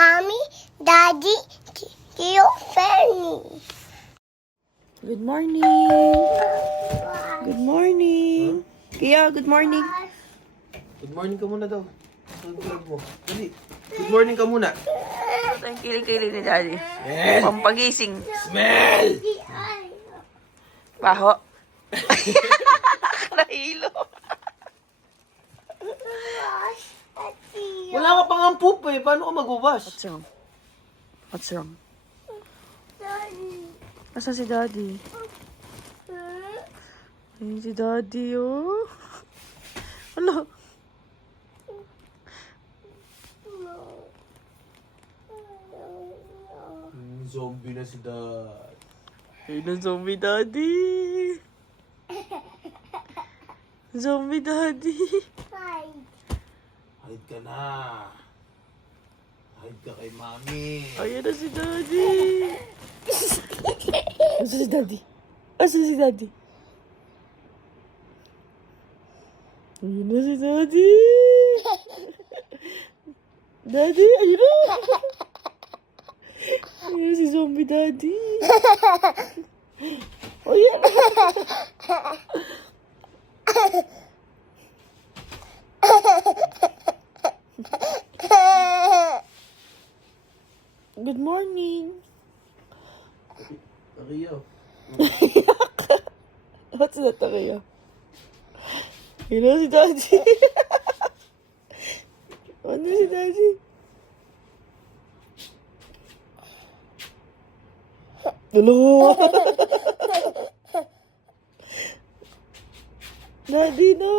Mommy, Daddy, Tio Fanny. Good morning. Good morning. Kia, good morning. Good morning ka muna daw. Tulog mo. Dali. Good morning ka muna. Ito yung kilig-kilig ni Daddy. Smell! Pampagising. Smell! Baho. Nahilo. Wala ka pang ampop eh. Paano ka magwawash? What's wrong? What's wrong? Asa si Daddy? Ayun si Daddy, oh. Ano? Zombie na si Dad. Ayun ang zombie Daddy. Zombie Daddy. Hide ka na. Hide ka kay Mami. Ayun na si Daddy. Asa si Daddy? Asa si Daddy? Ayun na si Daddy. Daddy, ayun na. Ayun na si zombie Daddy. Ayun na. Good morning. Ariyo. What's that, Takia? Ayun na si Daddy. Ano si Daddy? Hello. Daddy, no.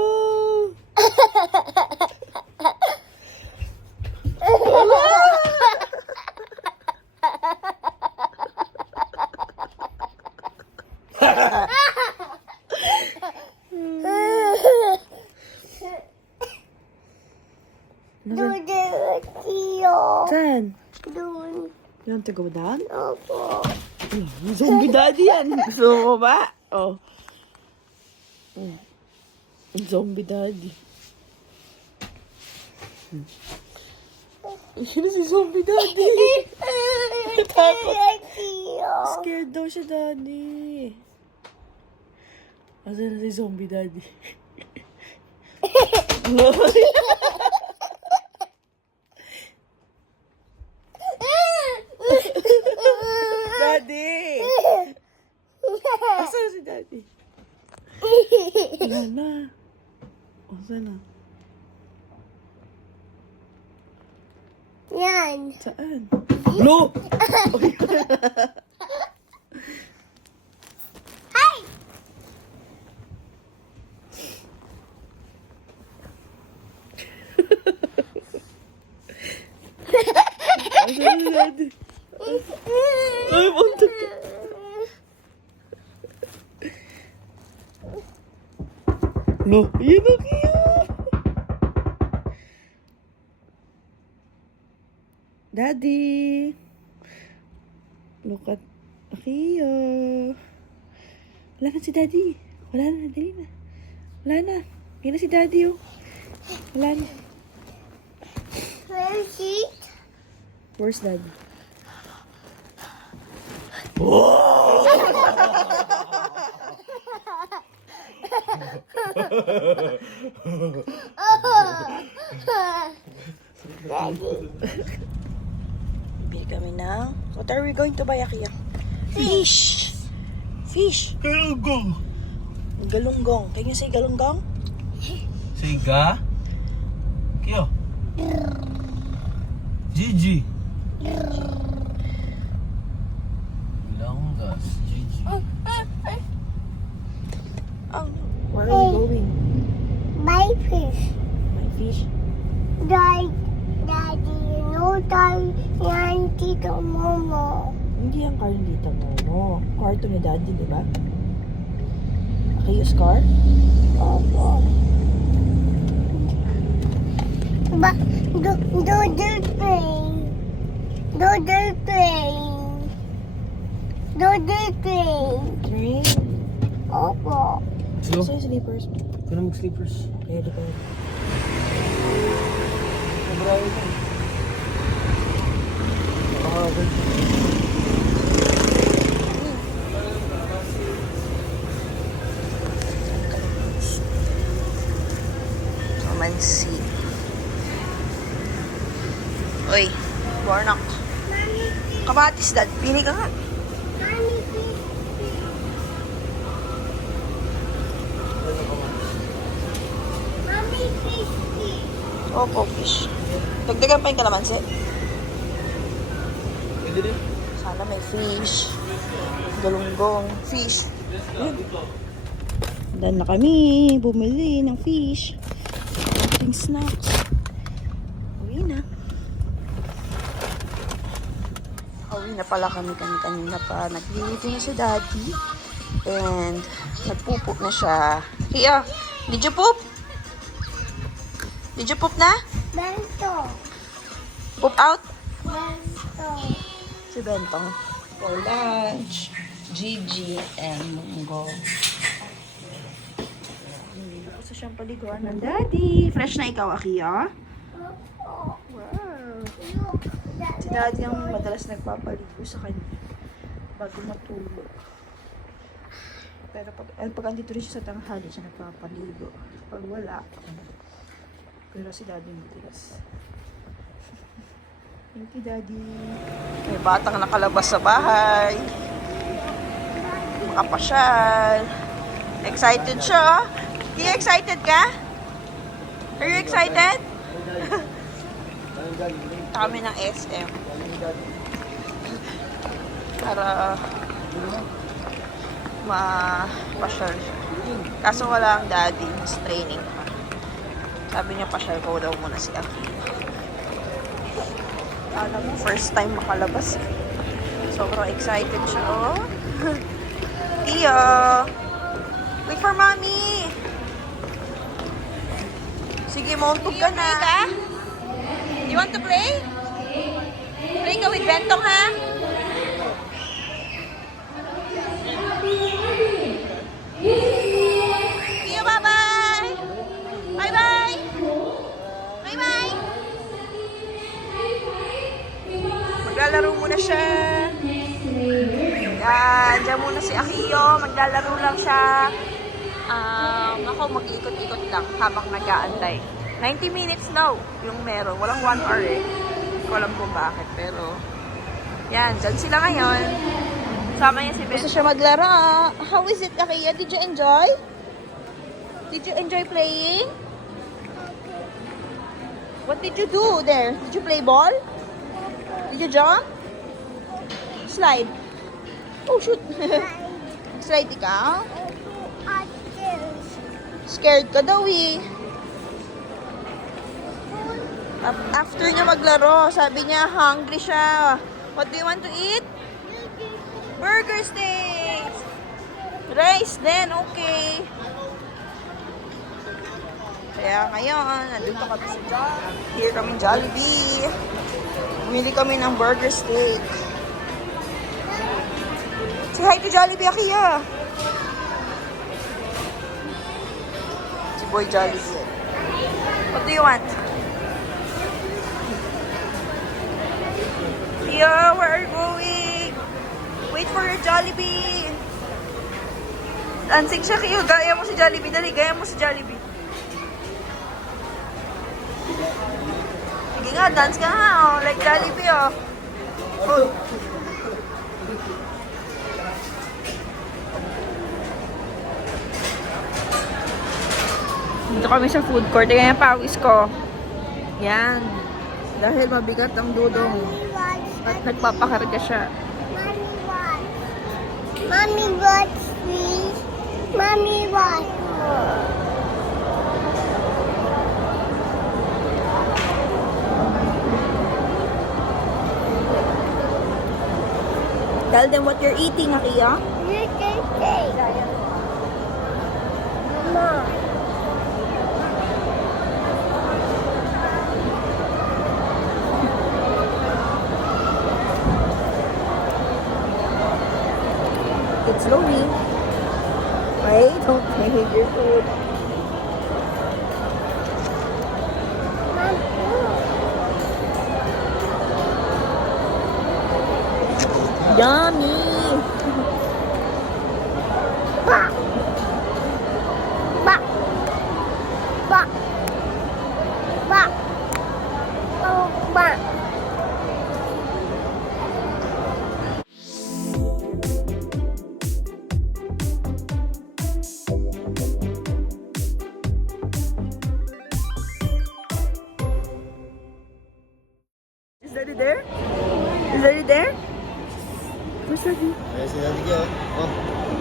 Saan? Doon. You want to go down? Opo. Zombie Daddy yan. Gusto mo ba? Oh. Zombie Daddy. Sino si Zombie Daddy? Takot. Scared daw siya, Daddy. Asan na si Zombie Daddy? Daddy! Asan si Daddy? Wala na. Asan na? Yan. Saan? No! Hi! Asan si Daddy? Ay, punta ka. No, yun na kaya. Daddy. Look at Akio. Wala na si Daddy. Wala na, dali na. Wala na. Yan na si Daddy, oh. Wala na. Where is he? Where's Daddy? Bili kami ng... What are we going to buy, Akia? Fish! Fish! Galunggong. Galunggong. Can you say galunggong? Siga. Kiyo. Gigi. Langgas. Gigi. Oh no. Where are we going? My fish. My fish? Daddy, you know Daddy yan Tito Momo. Hindi ang car ng dito mo. Car to ni Daddy, di ba? Akio's car? Opo. Ba, do the train. Do the train. Do the train. Train? Opo. Hello? Sa'yo slippers mo. Ikaw na mag-sleepers. Ready ko. Sobrang ito. Uy, Bornok. Kamatis, Dad. Pili ka nga. Mami, fish. Mami, fish. Opo, fish. Dagdagan pa yung kalamansi. Pwede rin. Sana may fish. Galunggong. Fish. Yun. Dan na kami. Bumili ng fish. Ating snacks. Uwi na. Uwi na pala kami kanina pa. Naglilito na si Daddy. And nagpupo na siya. Kia, did you poop? Did you poop na? Bento. Poop out? Bento. Si Bentong. For lunch, Gigi and Munggo. Hindi ako sa siyang paliguan ng Daddy. Fresh na ikaw, Akiya? Wow. Si Daddy ang madalas nagpapaligo sa kanya bago matulog. Pero pag andito rin siya sa tanghali, siya nagpapaligo. Pag wala, pero si Daddy matigas. Thank you, Daddy. May batang nakalabas sa bahay. Makapasyal. Excited siya. Di excited ka? Are you excited? Kami ng SM. Para mapasyal siya. Kaso wala ang Daddy. Mas training pa. Sabi niya pasyal ko daw muna si Aki. Alam mo, first time makalabas. Sobrang excited siya, oh. Tia! Wait for mommy! Sige, mauntog ka na. You want to play? Play ka with Bentong, ha? Tia, bye-bye! Bye-bye! Bye-bye! Maglalaro muna siya. Yan, dyan muna si Akiyo. Maglalaro lang siya. Ako mag-ikot-ikot lang habang nag-aantay. 90 minutes daw yung meron. Walang 1 hour eh. Hindi ko alam kung bakit. Pero, yan, dyan sila ngayon. Sama niya si Ben. Gusto siya maglaro. How is it, Akiya? Did you enjoy? Did you enjoy playing? What did you do there? Did you play ball? Did you jump? Slide. Oh, shoot. Slide ikaw? Scared ka daw eh. After niya maglaro, sabi niya hungry siya. What do you want to eat? Burger steaks. Rice then, okay. Kaya ngayon, nandito kami sa Jollibee. Here kami Jollibee. Bumili kami ng burger steak. Say hi to Jollibee, Akiya. Si Boy Jollibee. What do you want? Akiya, where are you going? Wait for your Jollibee. Dancing siya, Akiya. Gaya mo si Jollibee. Dali, gaya mo si Jollibee. Sige nga, dance ka nga, oh. Like Jollibee, oh. Oh. Dito kami sa food court. Tingnan yung pawis ko. Yan. Dahil mabigat ang dudong. At nagpapakarga siya. Mommy, watch, please. Mommy, watch. Tell them what you're eating, Akiya. You can say. Mom. Eat slowly. Wait, don't take your food. Mom, Yummy! ba. Ba. Ba. Ba. Oh, ba. Daddy there? Is Daddy there? Where's Daddy? Ayan si Daddy Gio. Oh.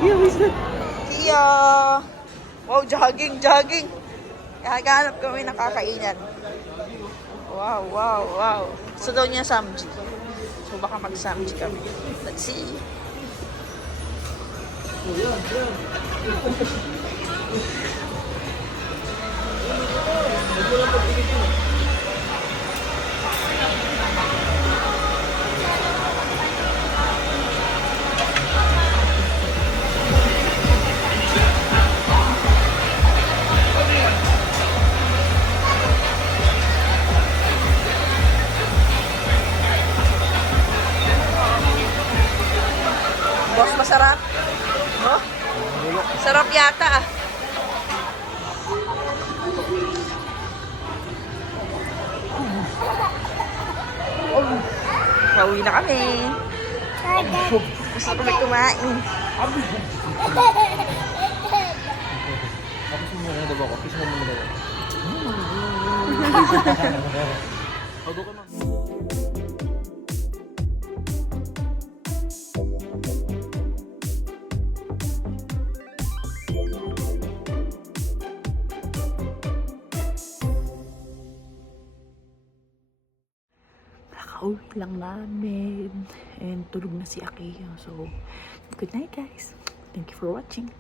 Yeah, where's Daddy? Kia! Wow, jogging, jogging! Nakahanap kami ng kakainan. Wow, wow, wow. Gusto daw niya samji. So baka mag-samji kami. Let's see. Boss, masarap? No? Sarap yata ah. Pauwi na kami. Gusto kami kumain. Tapos mo muna daw ako. Kiss mo muna daw ako. Ako ka na. Kakauwi lang namin. And tulog na si Akiya. So, good night guys. Thank you for watching.